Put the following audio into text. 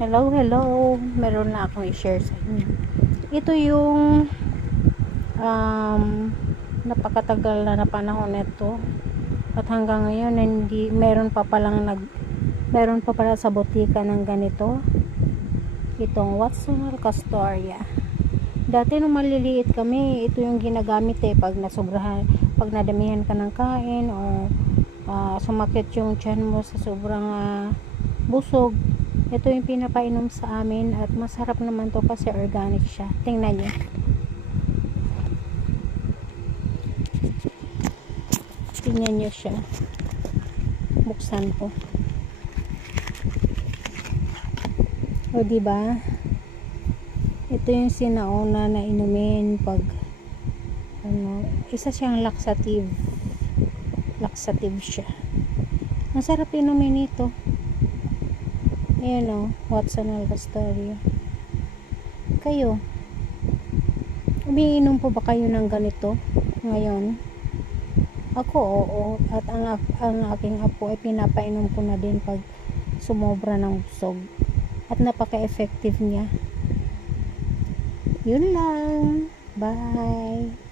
Hello, hello. Meron na akong i-share sa inyo. Ito yung napakatagal na panahon nito. At hanggang ngayon hindi meron pa pala sa botika ng ganito. Itong Watson's Castoria. Dati nung maliliit kami, ito yung ginagamit pag nasobrahan, pag nadamihan ka ng kain o sumakit yung tiyan mo sa sobrang busog. Ito yung pinapainom sa amin at masarap naman to kasi organic siya. Tingnan nyo. Tingnan nyo siya. Buksan ko. O diba? Ito yung sinauna na inumin pag isa siyang laxative. Laxative siya. Masarap inumin ito. Ayan o, Watson's Castoria. Kayo, umiinom po ba kayo ng ganito ngayon? Ako, oo. At ang aking apo ay pinapainom ko na din pag sumobra ng busog. At napaka-effective niya. Yun lang. Bye.